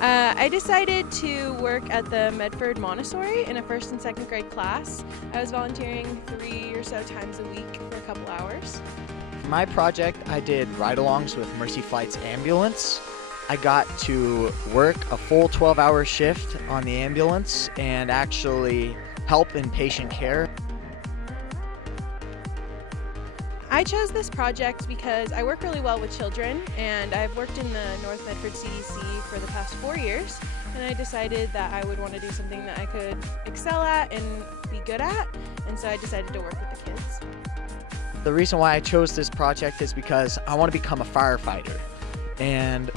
I decided to work at the Medford Montessori in a first and second grade class. I was volunteering 3 or so times a week for a couple hours. For my project, I did ride-alongs with Mercy Flight's ambulance. I got to work a full 12-hour shift on the ambulance and actually help in patient care. I chose this project because I work really well with children, and I've worked in the North Medford CDC for the past 4 years, and I decided that I would want to do something that I could excel at and be good at, and so I decided to work with the kids. The reason why I chose this project is because I want to become a firefighter, and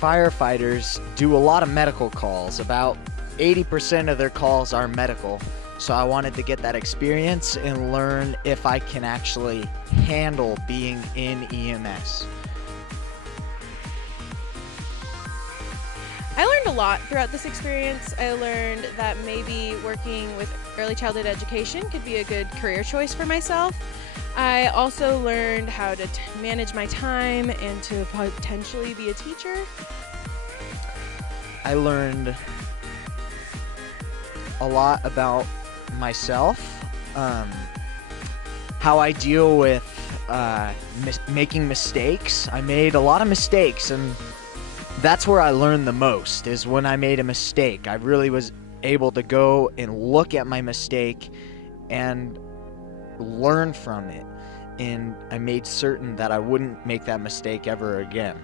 firefighters do a lot of medical calls. About 80% of their calls are medical. So I wanted to get that experience and learn if I can actually handle being in EMS. I learned a lot throughout this experience. I learned that maybe working with early childhood education could be a good career choice for myself. I also learned how to manage my time and to potentially be a teacher. I learned a lot about myself, how I deal with making mistakes. I made a lot of mistakes, and that's where I learned the most, is when I made a mistake. I really was able to go and look at my mistake and learn from it, and I made certain that I wouldn't make that mistake ever again.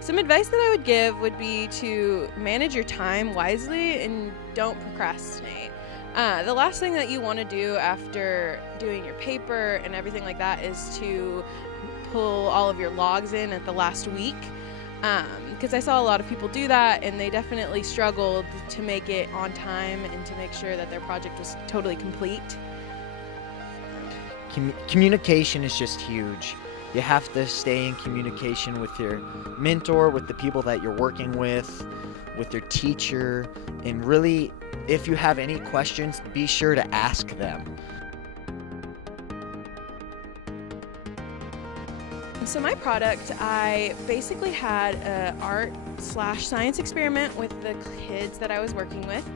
Some advice that I would give would be to manage your time wisely and don't procrastinate. The last thing that you want to do after doing your paper and everything like that is to pull all of your logs in at the last week, because I saw a lot of people do that, and they definitely struggled to make it on time and to make sure that their project was totally complete. Communication is just huge. You have to stay in communication with your mentor, with the people that you're working with your teacher, and really, if you have any questions, be sure to ask them. So my product, I basically had an art/science experiment with the kids that I was working with.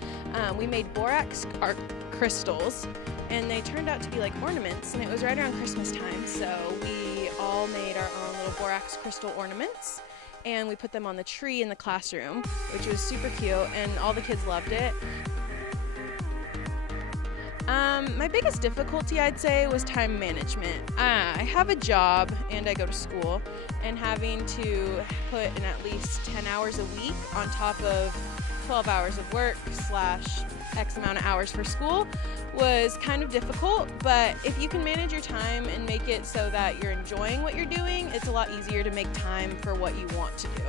We made borax art crystals, and they turned out to be like ornaments, and it was right around Christmas time, so we all made our own little borax crystal ornaments, and we put them on the tree in the classroom, which was super cute, and all the kids loved it. My biggest difficulty, I'd say, was time management. I have a job and I go to school, and having to put in at least 10 hours a week on top of 12 hours of work / X amount of hours for school was kind of difficult, but if you can manage your time and make it so that you're enjoying what you're doing, it's a lot easier to make time for what you want to do.